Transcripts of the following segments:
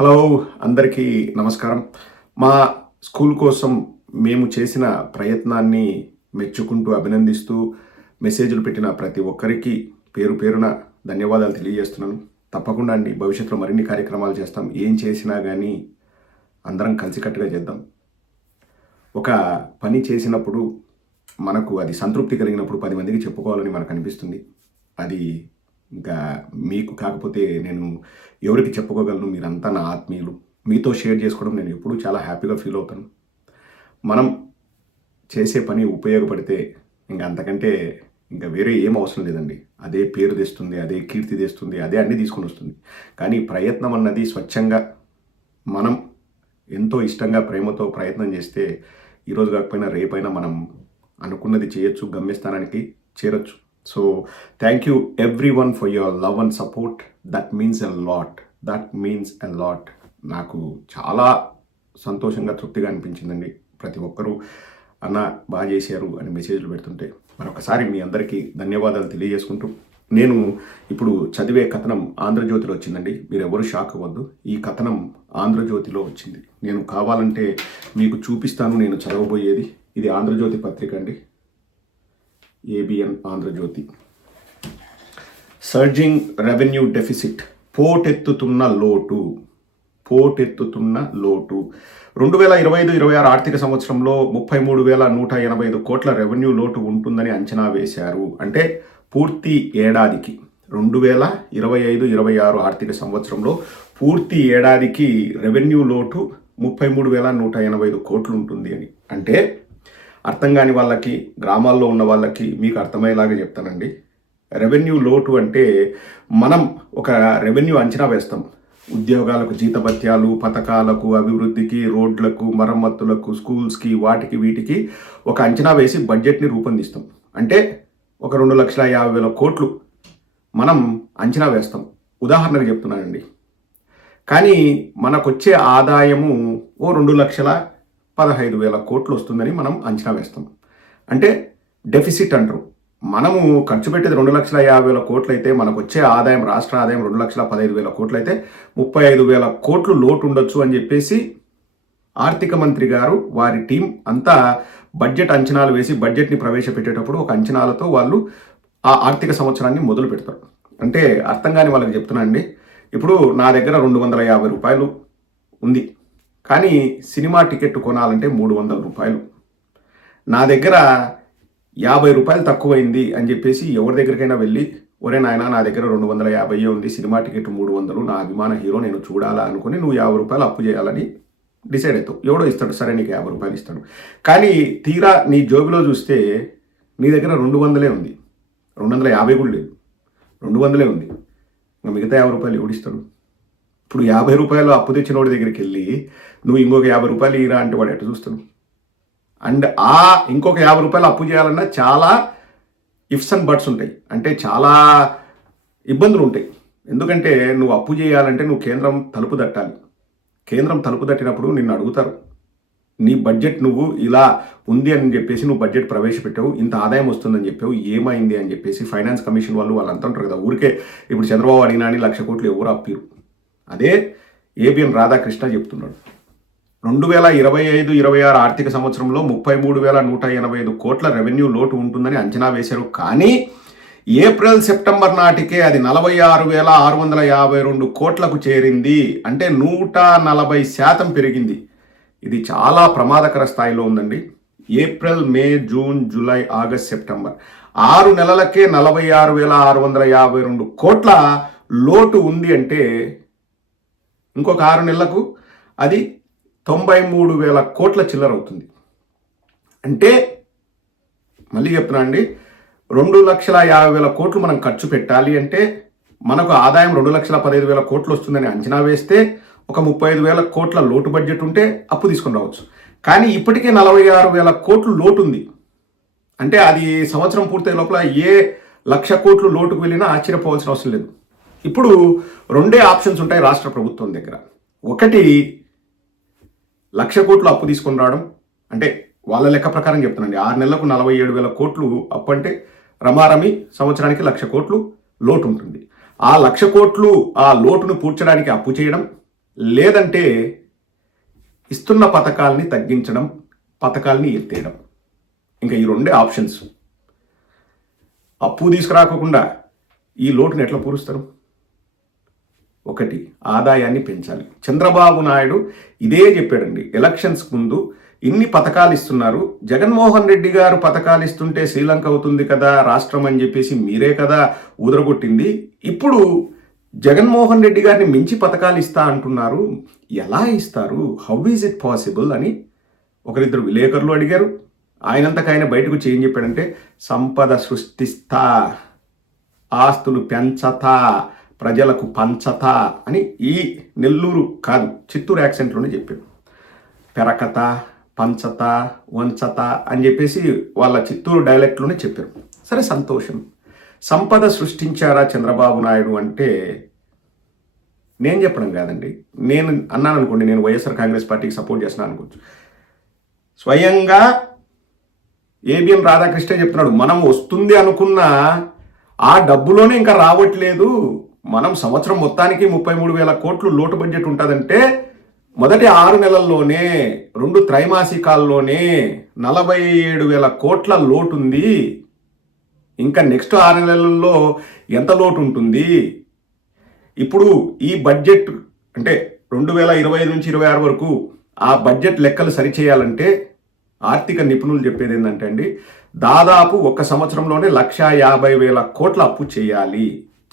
Hello అందరికీ నమస్కారం. మా స్కూల్ కోసం మేము చేసిన ప్రయత్నాన్ని మెచ్చుకుంటూ అభినందిస్తూ మెసేజ్లు పెట్టిన ప్రతి ఒక్కరికి పేరు పేరున ధన్యవాదాలు తెలియజేస్తున్నాను. తప్పకుండా అండి భవిష్యత్తులో మరిన్ని కార్యక్రమాలు చేస్తాం. ఏం చేసినా కానీ అందరం కలిసికట్టుగా చేద్దాం. ఒక పని చేసినప్పుడు మనకు అది సంతృప్తి కలిగినప్పుడు పది మందికి చెప్పుకోవాలని మనకు అనిపిస్తుంది. అది ఇంకా మీకు కాకపోతే నేను ఎవరికి చెప్పుకోగలను మీరంతా నా ఆత్మీయులు. మీతో షేర్ చేసుకోవడం నేను ఎప్పుడూ చాలా హ్యాపీగా ఫీల్ అవుతాను. మనం చేసే పని ఉపయోగపడితే ఇంకా అంతకంటే ఇంకా వేరే ఏం అవసరం లేదండి. అదే పేరు తెస్తుంది అదే కీర్తి తెస్తుంది అదే అన్నీ తీసుకొని వస్తుంది. కానీ ప్రయత్నం అన్నది స్వచ్ఛంగా మనం ఎంతో ఇష్టంగా ప్రేమతో ప్రయత్నం చేస్తే ఈరోజు కాకపోయినా రేపైనా మనం అనుకున్నది చేయొచ్చు గమ్యస్థానానికి చేరొచ్చు. So thank you every one for your love and support that means a lot that means a lot నాకు చాలా సంతోషంగా తృప్తిగా అనిపించిందండి ప్రతి ఒక్కరూ. అన్న బాగా చేశారు అని మెసేజ్లు పెడుతుంటే మరొకసారి మీ అందరికీ ధన్యవాదాలు తెలియజేసుకుంటూ నేను ఇప్పుడు చదివే కథనం ఆంధ్రజ్యోతిలో వచ్చిందండి. మీరు ఎవరు షాక్ అవ్వద్దు. ఈ కథనం ఆంధ్రజ్యోతిలో వచ్చింది. నేను కావాలంటే మీకు చూపిస్తాను నేను చదవబోయేది. ఇది ఆంధ్రజ్యోతి పత్రిక అండి. ABN Andhrajyothi surging revenue deficit పోటెత్తుతున్న లోటు పోటెత్తుతున్న లోటు. రెండు వేల ఇరవై ఐదు ఇరవై ఆరు ఆర్థిక సంవత్సరంలో ముప్పై మూడు వేల నూట ఎనభై ఐదు కోట్ల రెవెన్యూ లోటు ఉంటుందని అంచనా వేశారు. అంటే పూర్తి ఏడాదికి రెండు వేల ఇరవై ఐదు ఇరవై ఆరు ఆర్థిక సంవత్సరంలో పూర్తి ఏడాదికి రెవెన్యూ లోటు ముప్పై మూడు వేల నూట ఎనభై ఐదు కోట్లు ఉంటుంది అని. అంటే అర్థం కాని వాళ్ళకి గ్రామాల్లో ఉన్న వాళ్ళకి మీకు అర్థమయ్యేలాగా చెప్తానండి. రెవెన్యూ లోటు అంటే మనం ఒక రెవెన్యూ అంచనా వేస్తాం. ఉద్యోగాలకు జీతభత్యాలు పథకాలకు అభివృద్ధికి రోడ్లకు మరమ్మతులకు స్కూల్స్కి వాటికి వీటికి ఒక అంచనా వేసి బడ్జెట్ని రూపొందిస్తాం. అంటే ఒక రెండు లక్షల యాభై వేల కోట్లు మనం అంచనా వేస్తాం. ఉదాహరణకు చెప్తున్నానండి. కానీ మనకొచ్చే ఆదాయము ఓ రెండు లక్షల పదహైదు వేల కోట్లు వస్తుందని మనం అంచనా వేస్తాం. అంటే డెఫిసిట్ అంటారు. మనము ఖర్చు పెట్టేది రెండు లక్షల యాభై వేల కోట్లు అయితే మనకు వచ్చే ఆదాయం రాష్ట్ర ఆదాయం రెండు లక్షల పదహైదు వేల కోట్లు అయితే ముప్పై ఐదు వేల కోట్లు లోటు ఉండొచ్చు అని చెప్పేసి ఆర్థిక మంత్రి గారు వారి టీం అంతా బడ్జెట్ అంచనాలు వేసి బడ్జెట్ని ప్రవేశపెట్టేటప్పుడు ఒక అంచనాలతో వాళ్ళు ఆ ఆర్థిక సంవత్సరాన్ని మొదలు పెడతారు. అంటే అర్థం కాని వాళ్ళకి చెప్తున్నా అండి. ఇప్పుడు నా దగ్గర రెండు వందల యాభై రూపాయలు ఉంది. కానీ సినిమా టికెట్ కొనాలంటే మూడు వందల రూపాయలు. నా దగ్గర యాభై రూపాయలు తక్కువైంది అని చెప్పేసి ఎవరి దగ్గరికైనా వెళ్ళి ఒరే నాయన నా దగ్గర రెండు వందల యాభై ఉంది సినిమా టికెట్ మూడు వందలు నా అభిమాన హీరో నేను చూడాలా అనుకుని నువ్వు యాభై రూపాయలు అప్పు చేయాలని డిసైడ్ అవుతావు ఎవడో ఇస్తాడు సరే నీకు యాభై రూపాయలు ఇస్తాడు. కానీ తీరా నీ జోబిలో చూస్తే నీ దగ్గర రెండు వందలే ఉంది. రెండు వందల యాభై కూడా లేదు. రెండు వందలే ఉంది. ఇంకా మిగతా యాభై రూపాయలు ఎవడిస్తాడు ఇప్పుడు యాభై రూపాయలు అప్పు తెచ్చిన వాడి దగ్గరికి వెళ్ళి నువ్వు ఇంకొక యాభై రూపాయలు ఇరా అంటే వాడు ఎట్ట చూస్తున్నావు అండ్ ఆ ఇంకొక యాభై రూపాయలు అప్పు చేయాలన్నా చాలా ఇఫ్స్ అండ్ బట్స్ ఉంటాయి. అంటే చాలా ఇబ్బందులు ఉంటాయి. ఎందుకంటే నువ్వు అప్పు చేయాలంటే నువ్వు కేంద్రం తలుపు తట్టాలి. కేంద్రం తలుపు తట్టినప్పుడు నిన్ను అడుగుతారు. నీ బడ్జెట్ నువ్వు ఇలా ఉంది అని చెప్పేసి నువ్వు బడ్జెట్ ప్రవేశపెట్టావు. ఇంత ఆదాయం వస్తుందని చెప్పావు. ఏమైంది అని చెప్పేసి ఫైనాన్స్ కమిషన్ వాళ్ళు వాళ్ళంతా ఉంటారు కదా ఊరికే ఇప్పుడు చంద్రబాబు అడిగినా అని లక్ష కోట్లు ఎవరు అప్పారు అదే ఏబిఎన్ రాధాకృష్ణ చెప్తున్నాడు. రెండు వేల ఇరవై ఐదు ఇరవై ఆరు ఆర్థిక సంవత్సరంలో ముప్పై మూడు వేల నూట ఎనభై ఐదు కోట్ల రెవెన్యూ లోటు ఉంటుందని అంచనా వేశారు. కానీ ఏప్రిల్ సెప్టెంబర్ నాటికే అది నలభై ఆరు వేల ఆరు వందల యాభై రెండు కోట్లకు చేరింది. అంటే నూట నలభై శాతం పెరిగింది. ఇది చాలా ప్రమాదకర స్థాయిలో ఉందండి. April May June July August September. ఆరు నెలలకే నలభై ఆరు వేల ఆరు వందల యాభై రెండు కోట్ల లోటు ఉంది అంటే ఇంకొక ఆరు నెలలకు అది తొంభై మూడు వేల కోట్ల చిల్లర అవుతుంది. అంటే మళ్ళీ చెప్తున్నా అండి రెండు లక్షల యాభై వేల కోట్లు మనం ఖర్చు పెట్టాలి అంటే మనకు ఆదాయం రెండు లక్షల పదహైదు వేల కోట్లు వస్తుందని అంచనా వేస్తే ఒక ముప్పై ఐదు వేల కోట్ల లోటు బడ్జెట్ ఉంటే అప్పు తీసుకొని రావచ్చు. కానీ ఇప్పటికే నలభై ఆరు వేల కోట్లు లోటు ఉంది. అంటే అది సంవత్సరం పూర్తయ్యే లోపల ఏ లక్ష కోట్లు లోటుకు వెళ్ళినా ఆశ్చర్యపోవాల్సిన అవసరం లేదు. ఇప్పుడు రెండే ఆప్షన్స్ ఉంటాయి రాష్ట్ర ప్రభుత్వం దగ్గర. ఒకటి లక్ష కోట్లు అప్పు తీసుకొని రావడం. అంటే వాళ్ళ లెక్క ప్రకారం చెప్తున్నాండి ఆరు నెలలకు నలభై ఏడు వేల కోట్లు అప్పు అంటే రమారమి సంవత్సరానికి లక్ష కోట్లు లోటు ఉంటుంది. ఆ లక్ష కోట్లు ఆ లోటును పూడ్చడానికి అప్పు చేయడం లేదంటే ఇస్తున్న పథకాల్ని తగ్గించడం పథకాల్ని ఎత్తేయడం. ఇంకా ఈ రెండే ఆప్షన్స్. అప్పు తీసుకురాకుండా ఈ లోటును ఎట్లా పూరుస్తారు? ఒకటి ఆదాయాన్ని పెంచాలి. చంద్రబాబు నాయుడు ఇదే చెప్పాడండి ఎలక్షన్స్ ముందు ఇన్ని పథకాలు ఇస్తున్నారు. జగన్మోహన్ రెడ్డి గారు పథకాలు ఇస్తుంటే శ్రీలంక అవుతుంది కదా రాష్ట్రం అని చెప్పేసి మీరే కదా ఊదరగొట్టింది. ఇప్పుడు జగన్మోహన్ రెడ్డి గారిని మించి పథకాలు ఇస్తా అంటున్నారు. ఎలా ఇస్తారు? హౌ ఈజ్ ఇట్ పాసిబుల్ అని ఒకరిద్దరు విలేకరులు అడిగారు. ఆయనంతకు బయటకు వచ్చి ఏం చెప్పాడంటే సంపద సృష్టిస్తా ఆస్తులు పెంచతా ప్రజలకు పంచత అని ఈ నెల్లూరు కాదు చిత్తూరు యాక్సెంట్లోనే చెప్పాడు పెరకత పంచత వంచత అని చెప్పేసి వాళ్ళ చిత్తూరు డైలెక్ట్లోనే చెప్పారు. సరే సంతోషం. సంపద సృష్టించారా చంద్రబాబు నాయుడు అంటే నేను చెప్పడం కాదండి. నేను అన్నాను అనుకోండి నేను వైఎస్ఆర్ కాంగ్రెస్ పార్టీకి సపోర్ట్ చేస్తున్నాను అనుకోవచ్చు. స్వయంగా ఏబిఎం రాధాకృష్ణ చెప్తున్నాడు మనం వస్తుంది అనుకున్న ఆ డబ్బులోనే ఇంకా రావట్లేదు. మనం సంవత్సరం మొత్తానికి ముప్పై మూడు వేల కోట్లు లోటు బడ్జెట్ ఉంటుందంటే మొదటి ఆరు నెలల్లోనే రెండు త్రైమాసికాల్లోనే నలభై ఏడు వేల కోట్ల లోటు ఉంది ఇంకా నెక్స్ట్ ఆరు నెలల్లో ఎంత లోటు ఉంటుంది ఇప్పుడు ఈ బడ్జెట్ అంటే రెండు వేల ఇరవై ఐదు నుంచి ఇరవై ఆరు వరకు ఆ బడ్జెట్ లెక్కలు సరిచేయాలంటే ఆర్థిక నిపుణులు చెప్పేది ఏంటంటే అండి దాదాపు ఒక సంవత్సరంలోనే లక్ష యాభై వేల కోట్ల అప్పు చేయాలి.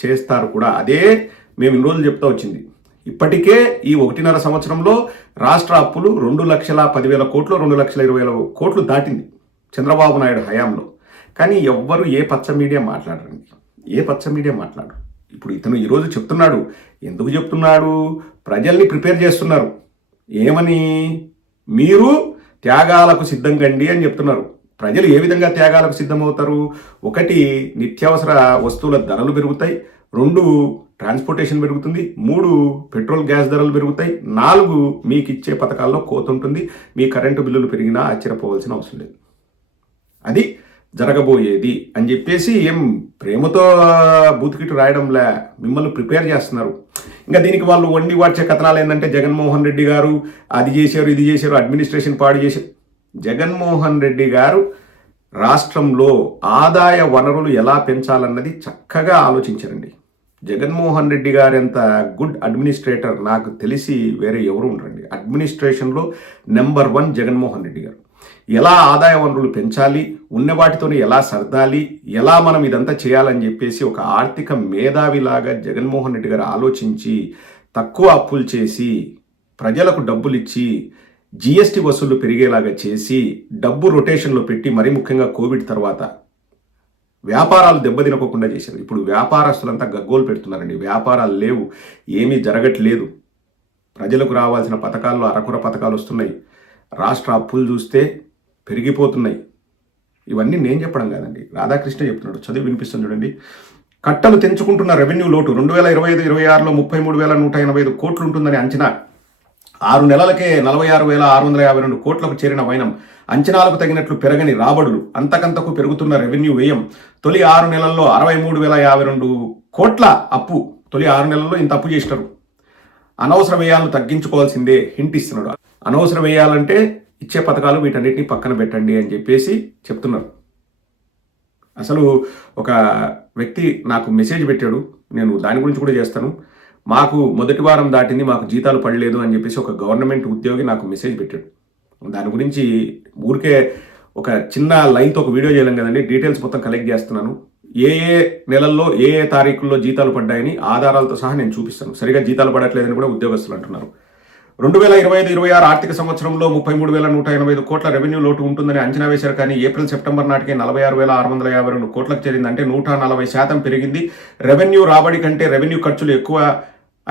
చేస్తారు కూడా. అదే మేము ఇన్ని రోజులు చెప్తా వచ్చింది. ఇప్పటికే ఈ ఒకటిన్నర సంవత్సరంలో రాష్ట్ర అప్పులు రెండు లక్షల పదివేల కోట్లు రెండు లక్షల ఇరవై వేల కోట్లు దాటింది చంద్రబాబు నాయుడు హయాంలో. కానీ ఎవ్వరు ఏ పచ్చ మీడియా మాట్లాడరండి. ఏ పచ్చ మీడియా మాట్లాడరు ఇప్పుడు ఇతను ఈరోజు చెప్తున్నాడు. ఎందుకు చెప్తున్నాడు? ప్రజల్ని ప్రిపేర్ చేస్తున్నారు. ఏమని? మీరు త్యాగాలకు సిద్ధంగండి అని చెప్తున్నారు. ప్రజలు ఏ విధంగా త్యాగాలకు సిద్ధమవుతారు? ఒకటి నిత్యావసర వస్తువుల ధరలు పెరుగుతాయి. రెండు ట్రాన్స్పోర్టేషన్ పెరుగుతుంది. మూడు పెట్రోల్ గ్యాస్ ధరలు పెరుగుతాయి. నాలుగు మీకు ఇచ్చే పథకాల్లో కోత ఉంటుంది మీ కరెంటు బిల్లులు పెరిగినా ఆశ్చర్యపోవాల్సిన అవసరం లేదు. అది జరగబోయేది అని చెప్పేసి ఏం ప్రేమతో బూతుకిట్టు రాయడంలే మిమ్మల్ని ప్రిపేర్ చేస్తున్నారు. ఇంకా దీనికి వాళ్ళు వండి వాడ్చే కథనాలు ఏంటంటే జగన్మోహన్ రెడ్డి గారు అది చేశారు ఇది చేశారు అడ్మినిస్ట్రేషన్ పాడు చేశారు. జగన్మోహన్ రెడ్డి గారు రాష్ట్రంలో ఆదాయ వనరులు ఎలా పెంచాలన్నది చక్కగా ఆలోచించారండి. జగన్మోహన్ రెడ్డి గారెంత గుడ్ అడ్మినిస్ట్రేటర్ నాకు తెలిసి వేరే ఎవరు ఉండరండి. అడ్మినిస్ట్రేషన్లో నెంబర్ వన్ జగన్మోహన్ రెడ్డి గారు. ఎలా ఆదాయ వనరులు పెంచాలి ఉన్న వాటితోనే ఎలా సర్దాలి ఎలా మనం ఇదంతా చేయాలని చెప్పేసి ఒక ఆర్థిక మేధావిలాగా జగన్మోహన్ రెడ్డి గారు ఆలోచించి తక్కువ అప్పులు చేసి ప్రజలకు డబ్బులు ఇచ్చి జిఎస్టీ వసూళ్ళు పెరిగేలాగా చేసి డబ్బు రొటేషన్లో పెట్టి మరీ ముఖ్యంగా కోవిడ్ తర్వాత వ్యాపారాలు దెబ్బతినకోకుండా చేశారు. ఇప్పుడు వ్యాపారస్తులంతా గగ్గోలు పెడుతున్నారండి. వ్యాపారాలు లేవు. ఏమీ జరగట్లేదు. ప్రజలకు రావాల్సిన పథకాల్లో అరకుర పథకాలు వస్తున్నాయి. రాష్ట్ర అప్పులు చూస్తే పెరిగిపోతున్నాయి. ఇవన్నీ నేను చెప్పడం కాదండి. రాధాకృష్ణ చెప్తున్నాడు. చదివి వినిపిస్తుంది చూడండి. కట్టలు తెంచుకుంటున్న రెవెన్యూ లోటు రెండు వేల ఇరవై ఐదు ఇరవై ఆరులో ముప్పై మూడు వేల నూట ఎనభై ఐదు కోట్లు ఉంటుందని అంచనా. ఆరు నెలలకే నలభై ఆరు వేల ఆరు వందల యాభై రెండు కోట్లకు చేరిన వైనం అంచనాలకు తగినట్లు పెరగని రాబడులు అంతకంతకు పెరుగుతున్న రెవెన్యూ వ్యయం తొలి ఆరు నెలల్లో అరవై మూడు వేల యాభై రెండు కోట్ల అప్పు తొలి ఆరు నెలల్లో ఇంత అప్పు చేసినారు. అనవసర వ్యయాలను తగ్గించుకోవాల్సిందే హింట్ ఇస్తున్నాడు అనవసర వ్యయాలంటే ఇచ్చే పథకాలు వీటన్నిటిని పక్కన పెట్టండి అని చెప్పేసి చెప్తున్నారు. అసలు ఒక వ్యక్తి నాకు మెసేజ్ పెట్టాడు నేను దాని గురించి కూడా చేస్తాను. మాకు మొదటి వారం దాటింది మాకు జీతాలు పడలేదు అని చెప్పేసి ఒక గవర్నమెంట్ ఉద్యోగి నాకు మెసేజ్ పెట్టాడు. దాని గురించి ఊరికే ఒక చిన్న లైన్తో ఒక వీడియో చేయలేం కదండి డీటెయిల్స్ మొత్తం కలెక్ట్ చేస్తున్నాను. ఏ ఏ నెలల్లో ఏ ఏ తారీఖుల్లో జీతాలు పడ్డాయని ఆధారాలతో సహా నేను చూపిస్తాను. సరిగా జీతాలు పడట్లేదని కూడా ఉద్యోగస్తులు అంటున్నారు. రెండు వేల ఇరవై ఐదు ఇరవై ఆరు ఆర్థిక సంవత్సరంలో ముప్పై మూడు వేల నూట ఎనభై ఐదు కోట్ల రెవెన్యూ లోటు ఉంటుందని అంచనా వేశారు కానీ ఏప్రిల్ సెప్టెంబర్ నాటికి నలభై ఆరు వేల ఆరు వందల యాభై రెండు కోట్లకు చేరింది అంటే నూట నలభై శాతం పెరిగింది. రెవెన్యూ రాబడి కంటే రెవెన్యూ ఖర్చులు ఎక్కువ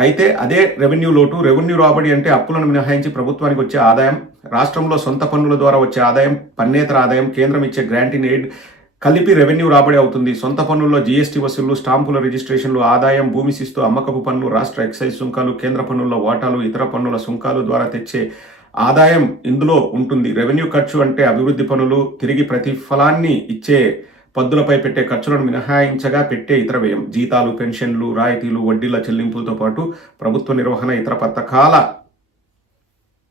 అయితే అదే రెవెన్యూ లోటు రెవెన్యూ రాబడి అంటే అప్పులను మినహాయించి ప్రభుత్వానికి వచ్చే ఆదాయం రాష్ట్రంలో సొంత పన్నుల ద్వారా వచ్చే ఆదాయం పన్నేతర ఆదాయం కేంద్రం ఇచ్చే గ్రాంట్ ఇన్ ఎయిడ్ కలిపి రెవెన్యూ రాబడి అవుతుంది. సొంత పన్నుల్లో జీఎస్టీ వసూళ్ళు స్టాంపుల రిజిస్ట్రేషన్లు ఆదాయం భూమి శిస్తు అమ్మకపు పన్ను రాష్ట్ర ఎక్సైజ్ సుంకాలు కేంద్ర పన్నుల్లో వాటాలు ఇతర పన్నుల సుంకాలు ద్వారా తెచ్చే ఆదాయం ఇందులో ఉంటుంది. రెవెన్యూ ఖర్చు అంటే అభివృద్ధి పనులు తిరిగి ప్రతిఫలాన్ని ఇచ్చే పద్దులపై పెట్టే ఖర్చులను మినహాయించగా పెట్టే ఇతర వ్యయం. జీతాలు పెన్షన్లు రాయితీలు వడ్డీల చెల్లింపులతో పాటు ప్రభుత్వ నిర్వహణ ఇతర పథకాల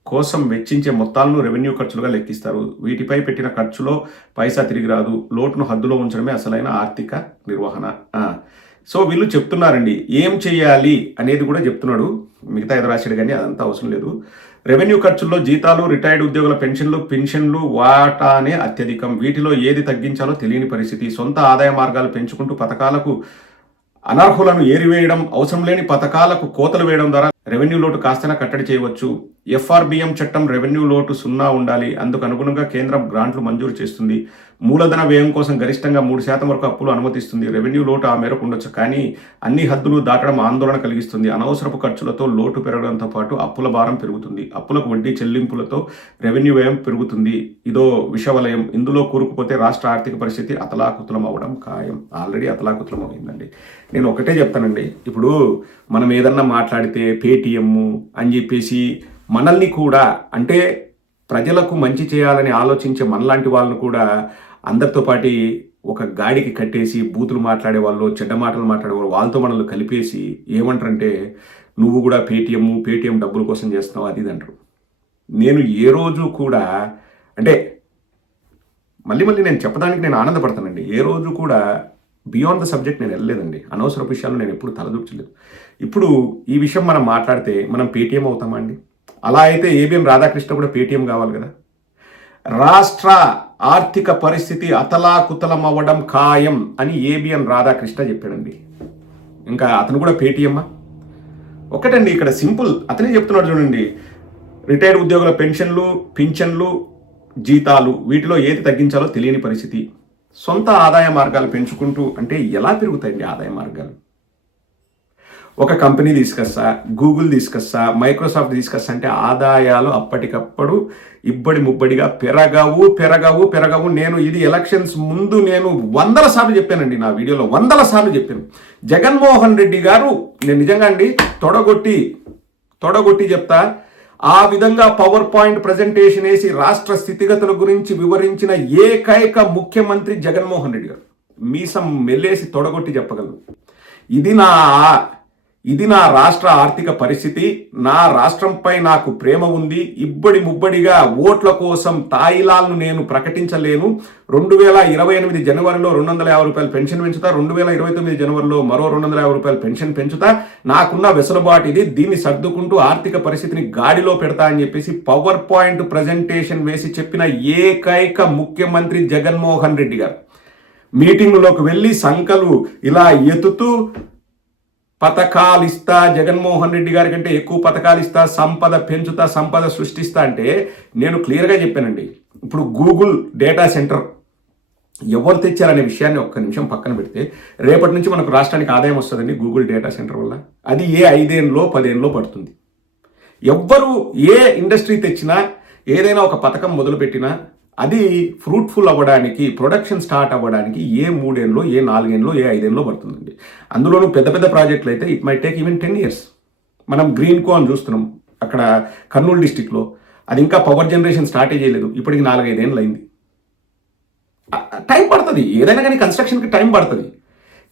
కోసం వెచ్చించే మొత్తాలను రెవెన్యూ ఖర్చులుగా లెక్కిస్తారు. వీటిపై పెట్టిన ఖర్చులో పైసా తిరిగి రాదు. లోటును హద్దులో ఉంచడమే అసలైన ఆర్థిక నిర్వహణ. సో వీళ్ళు చెప్తున్నారండి ఏం చేయాలి అనేది కూడా చెప్తున్నాడు. మిగతా ఎదురాశాడు కానీ అదంతా అవసరం లేదు. రెవెన్యూ ఖర్చుల్లో జీతాలు రిటైర్డ్ ఉద్యోగుల పెన్షన్లు పెన్షన్లు వాటానే అత్యధికం. వీటిలో ఏది తగ్గించాలో తెలియని పరిస్థితి. సొంత ఆదాయ మార్గాలు పెంచుకుంటూ పథకాలకు అనర్హులను ఏరివేయడం అవసరం లేని పథకాలకు కోతలు వేయడం ద్వారా రెవెన్యూ లోటు కాస్తైనా కట్టడి చేయవచ్చు. ఎఫ్ఆర్బిఎం చట్టం రెవెన్యూ లోటు సున్నా ఉండాలి. అందుకు అనుగుణంగా కేంద్రం గ్రాంట్లు మంజూరు చేస్తుంది. మూలధన వ్యయం కోసం గరిష్టంగా మూడు శాతం వరకు అప్పులు అనుమతిస్తుంది. రెవెన్యూ లోటు ఆ మేరకు ఉండొచ్చు. కానీ అన్ని హద్దులు దాటడం ఆందోళన కలిగిస్తుంది. అనవసరపు ఖర్చులతో లోటు పెరగడంతో పాటు అప్పుల భారం పెరుగుతుంది. అప్పులకు వడ్డీ చెల్లింపులతో రెవెన్యూ వ్యయం పెరుగుతుంది. ఇదో విషవలయం. ఇందులో కూరుకుపోతే రాష్ట్ర ఆర్థిక పరిస్థితి అతలాకుతలం అవ్వడం ఖాయం. ఆల్రెడీ అతలాకుతలం అయిందండి నేను ఒకటే చెప్తానండి. ఇప్పుడు మనం ఏదన్నా మాట్లాడితే పేటిఎం అని చెప్పేసి మనల్ని కూడా అంటే ప్రజలకు మంచి చేయాలని ఆలోచించే మనలాంటి వాళ్ళను కూడా అందరితో పాటి ఒక గాడికి కట్టేసి బూతులు మాట్లాడే వాళ్ళు చెడ్డ మాటలు మాట్లాడే వాళ్ళు వాళ్ళతో మనల్ని కలిపేసి ఏమంటారంటే నువ్వు కూడా పేటిఎమ్ పేటిఎం డబ్బుల కోసం చేస్తున్నావు అది ఇది అంటారు. నేను ఏ రోజు కూడా అంటే మళ్ళీ మళ్ళీ నేను చెప్పడానికి నేను ఆనందపడతానండి. ఏ రోజు కూడా బియాండ్ ద సబ్జెక్ట్ నేను వెళ్ళలేదండి. అనవసర విషయాలు నేను ఎప్పుడు తలదూర్చలేదు. ఇప్పుడు ఈ విషయం మనం మాట్లాడితే మనం పేటీఎం అవుతామా అండి? అలా అయితే ఏబిఎం రాధాకృష్ణ కూడా పేటీఎం కావాలి కదా? రాష్ట్ర ఆర్థిక పరిస్థితి అతలాకుతలం అవ్వడం ఖాయం అని ఏబిఎం రాధాకృష్ణ చెప్పాడండి. ఇంకా అతను కూడా పేటీఎమ్మా ఒకటండి ఇక్కడ సింపుల్. అతనే చెప్తున్నాడు చూడండి. రిటైర్డ్ ఉద్యోగుల పెన్షన్లు పింఛన్లు జీతాలు వీటిలో ఏది తగ్గించాలో తెలియని పరిస్థితి. సొంత ఆదాయ మార్గాలు పెంచుకుంటూ అంటే ఎలా పెరుగుతాయండి ఆదాయ మార్గాలు? ఒక కంపెనీ తీసుకొస్తా గూగుల్ తీసుకొస్తా మైక్రోసాఫ్ట్ తీసుకొస్తా అంటే ఆదాయాలు అప్పటికప్పుడు ఇబ్బడి ముబ్బడిగా పెరగవు పెరగవు పెరగవు. నేను ఇది ఎలక్షన్స్ ముందు నేను వందల సార్లు చెప్పానండి నా వీడియోలో వందల సార్లు చెప్పాను. జగన్మోహన్ రెడ్డి గారు నేను నిజంగా అండి తొడగొట్టి తొడగొట్టి చెప్తా ఆ విధంగా పవర్ పాయింట్ ప్రజెంటేషన్ వేసి రాష్ట్ర స్థితిగతుల గురించి వివరించిన ఏకైక ముఖ్యమంత్రి జగన్మోహన్ రెడ్డి గారు. మీసం మెల్లేసి తొడగొట్టి చెప్పగలను. ఇది నా ఇది నా రాష్ట్ర ఆర్థిక పరిస్థితి. నా రాష్ట్రంపై నాకు ప్రేమ ఉంది. ఇబ్బడి ముబ్బడిగా ఓట్ల కోసం తాయిలాల్ను నేను ప్రకటించలేను. రెండు వేల ఇరవై ఎనిమిది జనవరిలో రెండు వందల యాభై రూపాయలు పెన్షన్ పెంచుతా. రెండు వేల ఇరవై తొమ్మిది జనవరిలో మరో రెండు వందల యాభై రూపాయలు పెన్షన్ పెంచుతా. నాకున్న వెసులుబాటు ఇది. దీన్ని సర్దుకుంటూ ఆర్థిక పరిస్థితిని గాడిలో పెడతా అని చెప్పేసి పవర్ పాయింట్ ప్రజెంటేషన్ వేసి చెప్పిన ఏకైక ముఖ్యమంత్రి జగన్మోహన్ రెడ్డి గారు. మీటింగులోకి వెళ్ళి సంకలు ఇలా ఎత్తుతూ పథకాలు ఇస్తా జగన్మోహన్ రెడ్డి గారి కంటే ఎక్కువ పథకాలు ఇస్తా సంపద పెంచుతా సంపద సృష్టిస్తా అంటే నేను క్లియర్గా చెప్పానండి. ఇప్పుడు గూగుల్ డేటా సెంటర్ ఎవరు తెచ్చారనే విషయాన్ని ఒక్క నిమిషం పక్కన పెడితే రేపటి నుంచి మనకు రాష్ట్రానికి ఆదాయం వస్తుందండి గూగుల్ డేటా సెంటర్ వల్ల. అది ఏ ఐదేళ్ళలో పదేళ్ళలో పడుతుంది. ఎవ్వరు ఏ ఇండస్ట్రీ తెచ్చినా ఏదైనా ఒక పథకం మొదలుపెట్టినా అది ఫ్రూట్ఫుల్ అవ్వడానికి ప్రొడక్షన్ స్టార్ట్ అవ్వడానికి ఏ మూడేళ్ళలో ఏ నాలుగేళ్ళలో ఏ ఐదేళ్ళలో పడుతుందండి. అందులోనూ పెద్ద పెద్ద ప్రాజెక్టులు అయితే it may take even ten years. మనం గ్రీన్ కో అని చూస్తున్నాం. అక్కడ కర్నూలు డిస్టిక్లో అది ఇంకా పవర్ జనరేషన్ స్టార్టే చేయలేదు ఇప్పటికి నాలుగైదేళ్ళు అయింది. టైం పడుతుంది. ఏదైనా కానీ కన్స్ట్రక్షన్కి టైం పడుతుంది.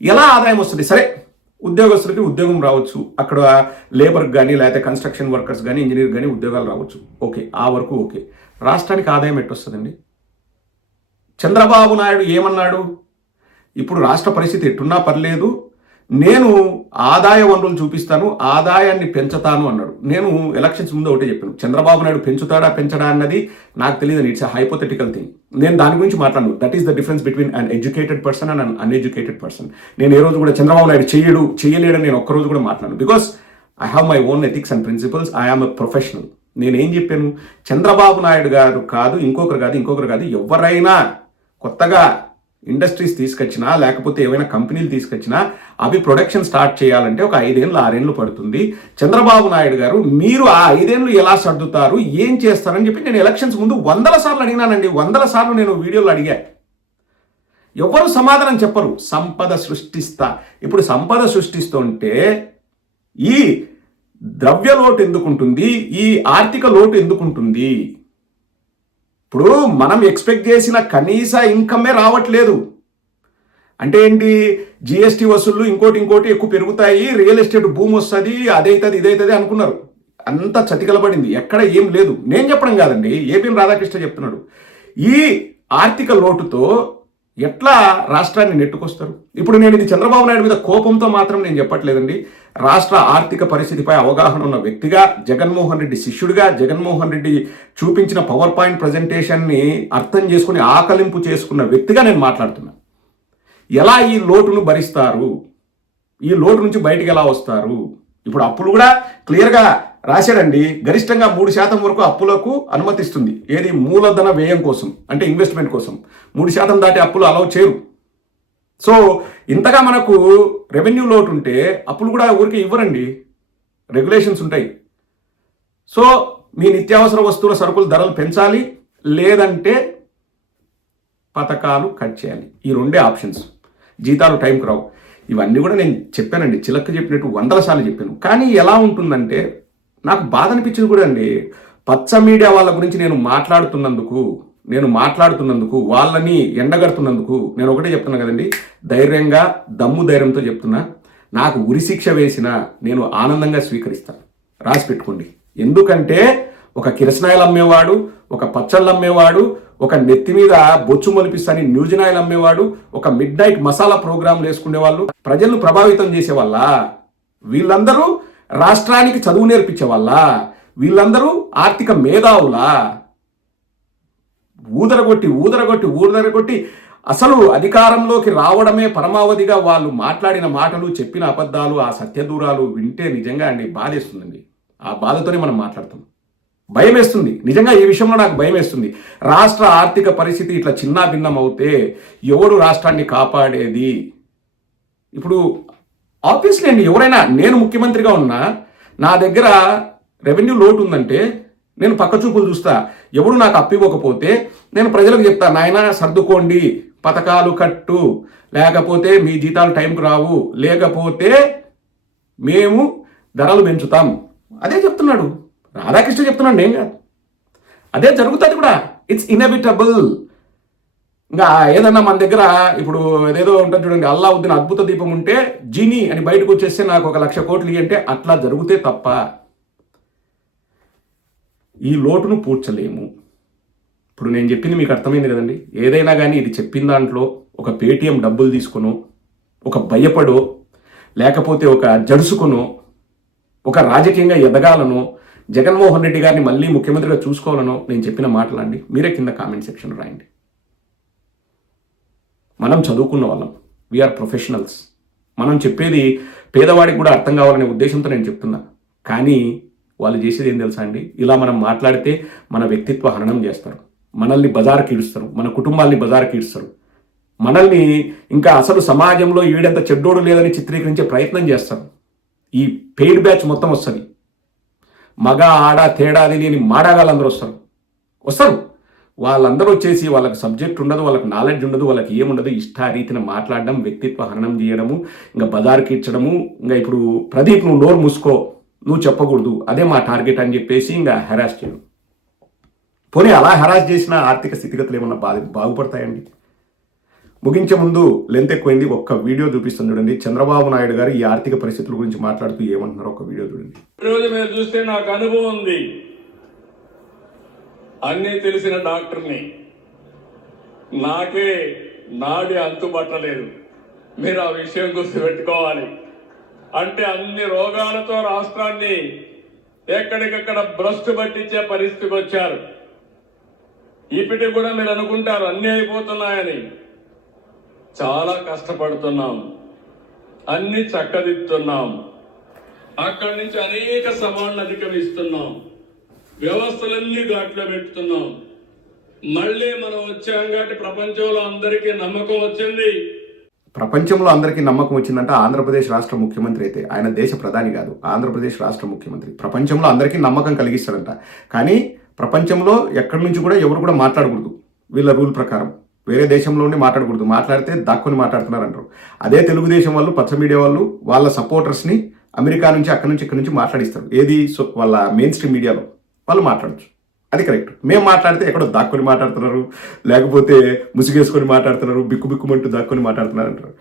ఎలా ఆదాయం వస్తుంది? సరే ఉద్యోగస్తులకి ఉద్యోగం రావచ్చు. అక్కడ లేబర్కి కానీ లేకపోతే కన్స్ట్రక్షన్ వర్కర్స్ కానీ ఇంజనీర్ కానీ ఉద్యోగాలు రావచ్చు. ఓకే ఆ వరకు ఓకే. రాష్ట్రానికి ఆదాయం ఎట్టొస్తుందండి? చంద్రబాబు నాయుడు ఏమన్నాడు? ఇప్పుడు రాష్ట్ర పరిస్థితి ఎట్టున్నా పర్లేదు. నేను ఆదాయ వనరులు చూపిస్తాను ఆదాయాన్ని పెంచుతాను అన్నాడు. నేను ఎలక్షన్స్ ముందు ఒకటే చెప్పాను చంద్రబాబు నాయుడు పెంచుతాడా పెంచడా అన్నది నాకు తెలియదు ఇట్స్ హైపోథెటికల్ థింగ్ నేను దాని గురించి మాట్లాడను. That is the difference between an educated person and an uneducated person నేను ఏ రోజు కూడా చంద్రబాబు నాయుడు చేయడు చేయలేడని నేను ఒక్కరోజు కూడా మాట్లాడను. Because I have my own ethics and principles I am a professional నేనేం చెప్పాను? చంద్రబాబు నాయుడు గారు కాదు ఇంకొకరు కాదు ఇంకొకరు కాదు ఎవరైనా కొత్తగా ఇండస్ట్రీస్ తీసుకొచ్చినా లేకపోతే ఏవైనా కంపెనీలు తీసుకొచ్చినా అవి ప్రొడక్షన్ స్టార్ట్ చేయాలంటే ఒక ఐదేళ్ళు ఆరేళ్ళు పడుతుంది. చంద్రబాబు నాయుడు గారు మీరు ఆ ఐదేళ్ళు ఎలా సర్దుతారు? ఏం చేస్తారని చెప్పి నేను ఎలక్షన్స్ ముందు వందల సార్లు అడిగినానండి. వందల సార్లు నేను వీడియోలో అడిగా. ఎవరు సమాధానం చెప్పరు? సంపద సృష్టిస్తా. ఇప్పుడు సంపద సృష్టిస్తుంటే ఈ ద్రవ్య లోటు ఎందుకుంటుంది ఈ ఆర్థిక లోటు ఎందుకుంటుంది ఇప్పుడు మనం ఎక్స్పెక్ట్ చేసిన కనీస ఇన్కమే రావట్లేదు. అంటే ఏంటి? జిఎస్టీ వసూళ్ళు ఇంకోటి ఇంకోటి ఎక్కువ పెరుగుతాయి రియల్ ఎస్టేట్ భూమి వస్తుంది అదైతుంది ఇదైతుంది అనుకున్నారు. అంతా చతికలబడింది. ఎక్కడ ఏం లేదు. నేను చెప్పడం కాదండి. ఏపీఎం రాధాకృష్ణ చెప్తున్నాడు. ఈ ఆర్థిక లోటుతో ఎట్లా రాష్ట్రాన్ని నెట్టుకొస్తారు? ఇప్పుడు నేను ఇది చంద్రబాబు నాయుడు మీద కోపంతో మాత్రం నేను చెప్పట్లేదండి. రాష్ట్ర ఆర్థిక పరిస్థితిపై అవగాహన ఉన్న వ్యక్తిగా జగన్మోహన్ రెడ్డి శిష్యుడిగా జగన్మోహన్ రెడ్డి చూపించిన పవర్ పాయింట్ ప్రజెంటేషన్ని అర్థం చేసుకుని ఆకలింపు చేసుకున్న వ్యక్తిగా నేను మాట్లాడుతున్నాను ఎలా ఈ లోటును భరిస్తారు? ఈ లోటు నుంచి బయటికి ఎలా వస్తారు? ఇప్పుడు అప్పులు కూడా క్లియర్గా రాశాడండి. గరిష్టంగా మూడు శాతం వరకు అప్పులకు అనుమతిస్తుంది. ఏది మూలధన వ్యయం కోసం అంటే ఇన్వెస్ట్మెంట్ కోసం. మూడు శాతం దాటి అప్పులు అలౌ చేయరు. సో ఇంతగా మనకు రెవెన్యూ లోటు ఉంటే అప్పులు కూడా ఊరికే ఇవ్వరండి. రెగ్యులేషన్స్ ఉంటాయి. సో మీ నిత్యావసర వస్తువుల సరుకుల ధరలు పెంచాలి లేదంటే పథకాలు కట్ చేయాలి. ఈ రెండే ఆప్షన్స్. జీతాలు టైంకి రావు. ఇవన్నీ కూడా నేను చెప్పానండి. చిలక్క చెప్పినట్టు వందల సార్లు చెప్పాను. కానీ ఎలా ఉంటుందంటే నాకు బాధ అనిపించింది కూడా అండి. పచ్చ మీడియా వాళ్ళ గురించి నేను మాట్లాడుతున్నందుకు నేను మాట్లాడుతున్నందుకు వాళ్ళని ఎండగడుతున్నందుకు నేను ఒకటే చెప్తున్నా కదండి. ధైర్యంగా దమ్ము ధైర్యంతో చెప్తున్నా. నాకు ఉరిశిక్ష వేసిన నేను ఆనందంగా స్వీకరిస్తాను. రాసి పెట్టుకోండి. ఎందుకంటే ఒక కిరసనాయలు అమ్మేవాడు ఒక పచ్చళ్ళు అమ్మేవాడు ఒక నెత్తి మీద బొచ్చు మొలిపిస్తాని న్యూజినాయిల్ అమ్మేవాడు ఒక మిడ్ నైట్ మసాలా ప్రోగ్రాంలు వేసుకునే వాళ్ళు ప్రజలను ప్రభావితం చేసే వాళ్ళ వీళ్ళందరూ రాష్ట్రానికి చదువు నేర్పించే వాళ్ళ వీళ్ళందరూ ఆర్థిక మేధావులా ఊదరగొట్టి ఊదరగొట్టి ఊదరగొట్టి అసలు అధికారంలోకి రావడమే పరమావధిగా వాళ్ళు మాట్లాడిన మాటలు చెప్పిన అబద్ధాలు ఆ సత్యదూరాలు వింటే నిజంగా అండి బాధేస్తుందండి. ఆ బాధతోనే మనం మాట్లాడతాం. భయం వేస్తుంది నిజంగా ఈ విషయంలో నాకు భయం వేస్తుంది రాష్ట్ర ఆర్థిక పరిస్థితి ఇట్లా చిన్నాభిన్నం అవుతే ఎవడు రాష్ట్రాన్ని కాపాడేది? ఇప్పుడు ఆబ్వియస్లీ అండి ఎవరైనా నేను ముఖ్యమంత్రిగా ఉన్నా నా దగ్గర రెవెన్యూ లోటు ఉందంటే నేను పక్క చూపులు చూస్తా. ఎవడు నాకు అప్పివ్వకపోతే నేను ప్రజలకు చెప్తా నాయన సర్దుకోండి. పథకాలు కట్టు. లేకపోతే మీ జీతాలు టైంకి రావు. లేకపోతే మేము ధరలు పెంచుతాం. అదే చెప్తున్నాడు. రాధాకృష్ణ చెప్తున్నాడు నేను కాదు. అదే జరుగుతుంది కూడా. ఇట్స్ ఇన్ఎవిటబుల్ ఇంకా ఏదన్నా మన దగ్గర ఇప్పుడు ఏదేదో ఉంటుంది చూడండి అల్లావుద్దీన్ అద్భుత దీపం ఉంటే జీని అని బయటకు వచ్చేస్తే నాకు ఒక లక్ష కోట్లు ఇవ్వంటే అట్లా జరిగితే తప్ప ఈ లోటును పూడ్చలేము. ఇప్పుడు నేను చెప్పింది మీకు అర్థమైంది కదండి. ఏదైనా కానీ ఇది చెప్పిన దాంట్లో ఒక పేటీఎం డబ్బులు తీసుకునో ఒక భయపడో లేకపోతే ఒక జడుసుకునో ఒక రాజకీయంగా ఎదగాలనో జగన్మోహన్ రెడ్డి గారిని మళ్ళీ ముఖ్యమంత్రిగా చూసుకోవాలనో నేను చెప్పిన మాటలండి. మీరే కింద కామెంట్ సెక్షన్ రాయండి. మనం చదువుకున్న వాళ్ళం. వీఆర్ ప్రొఫెషనల్స్ మనం చెప్పేది పేదవాడికి కూడా అర్థం కావాలనే ఉద్దేశంతో నేను చెప్తున్నా. కానీ వాళ్ళు చేసేది ఏం తెలుసా అండి? ఇలా మనం మాట్లాడితే మన వ్యక్తిత్వ హననం చేస్తారు. మనల్ని బజార్కి ఇడుస్తారు మన కుటుంబాల్ని బజార్కి ఇడుస్తారు మనల్ని ఇంకా అసలు సమాజంలో ఈడంత చెడ్డోడు లేదని చిత్రీకరించే ప్రయత్నం చేస్తారు. ఈ పెయిడ్ బ్యాచ్ మొత్తం వస్తుంది. మగ ఆడ తేడాది లేని మాడాగాళ్ళందరూ వస్తారు. వస్తారు. వాళ్ళందరూ వచ్చేసి వాళ్ళకి సబ్జెక్ట్ ఉండదు వాళ్ళకి నాలెడ్జ్ ఉండదు వాళ్ళకి ఏముండదు. ఇష్టారీతిని మాట్లాడడం వ్యక్తిత్వ హననం చేయడము ఇంకా బజార్కి ఇచ్చడము ఇంకా ఇప్పుడు ప్రదీప్ నువ్వు నోరు మూసుకో నువ్వు చెప్పకూడదు అదే మా టార్గెట్ అని చెప్పేసి ఇంకా హెరాస్ చేయడం పోనీ అలా హెరాస్ చేసిన ఆర్థిక స్థితిగతులు ఏమన్నా బాధ బాగుపడతాయండి? ముగించే ముందు లెంత్ ఎక్కువైంది ఒక్క వీడియో చూపిస్తుంది చూడండి. చంద్రబాబు నాయుడు గారు ఈ ఆర్థిక పరిస్థితుల గురించి మాట్లాడుతూ ఏమంటున్నారో ఒక వీడియో చూడండి. రోజు మీరు చూస్తే నాకు అనుభవం ఉంది. అన్నీ తెలిసిన డాక్టర్ని. నాకే నాడి అంతుబట్టలేదు. మీరు ఆ విషయం గుర్తుపెట్టుకోవాలి అంటే అన్ని రోగాలతో రాష్ట్రాన్ని ఎక్కడికక్కడ భ్రష్టు పట్టించే పరిస్థితికి వచ్చారు. ఇప్పటికి కూడా మీరు అనుకుంటారు అన్నీ అయిపోతున్నాయని. చాలా కష్టపడుతున్నాం. అన్ని చక్కదిద్దుతున్నాం. అక్కడి నుంచి అనేక సవాళ్ళను అధిగమిస్తున్నాం. వ్యవస్థలన్నీ ఘాట్లో పెడుతున్నాం మళ్ళీ మనం వచ్చాం కాబట్టి ప్రపంచంలో అందరికీ నమ్మకం వచ్చింది. ప్రపంచంలో అందరికీ నమ్మకం వచ్చిందంటే ఆంధ్రప్రదేశ్ రాష్ట్ర ముఖ్యమంత్రి అయితే ఆయన దేశ ప్రధాని కాదు ఆంధ్రప్రదేశ్ రాష్ట్ర ముఖ్యమంత్రి. ప్రపంచంలో అందరికీ నమ్మకం కలిగిస్తాడంట. కానీ ప్రపంచంలో ఎక్కడి నుంచి కూడా ఎవరు కూడా మాట్లాడకూడదు. వీళ్ళ రూల్ ప్రకారం. వేరే దేశంలో ఉండి మాట్లాడకూడదు. మాట్లాడితే దాక్కుని మాట్లాడుతున్నారు అంటారు అదే తెలుగుదేశం వాళ్ళు పచ్చ మీడియా వాళ్ళు వాళ్ళ సపోర్టర్స్ని అమెరికా నుంచి అక్కడి నుంచి ఇక్కడి నుంచి మాట్లాడిస్తారు. ఏది సో వాళ్ళ మెయిన్ స్ట్రీమ్ మీడియాలో వాళ్ళు మాట్లాడచ్చు. అది కరెక్ట్. మేము మాట్లాడితే ఎక్కడో దాక్కుని మాట్లాడుతున్నారు లేకపోతే ముసుగేసుకొని మాట్లాడుతున్నారు బిక్కు బిక్కుమంటూ దాక్కుని మాట్లాడుతున్నారు అంటారు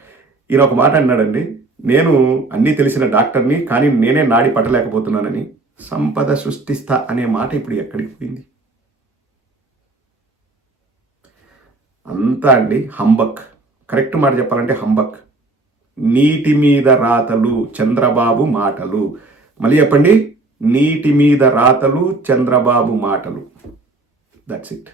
ఈయన ఒక మాట అన్నాడండి నేను అన్నీ తెలిసిన డాక్టర్ని కానీ నేనే నాడి పట్టలేకపోతున్నానని సంపద సృష్టిస్తా అనే మాట ఇప్పుడు ఎక్కడికి పోయింది? అంతా అండి హంబక్. కరెక్ట్ మాట చెప్పాలంటే హంబక్. నీటి మీద రాతలు చంద్రబాబు మాటలు. మళ్ళీ చెప్పండి నీటి మీద రాతలు చంద్రబాబు మాటలు. That's it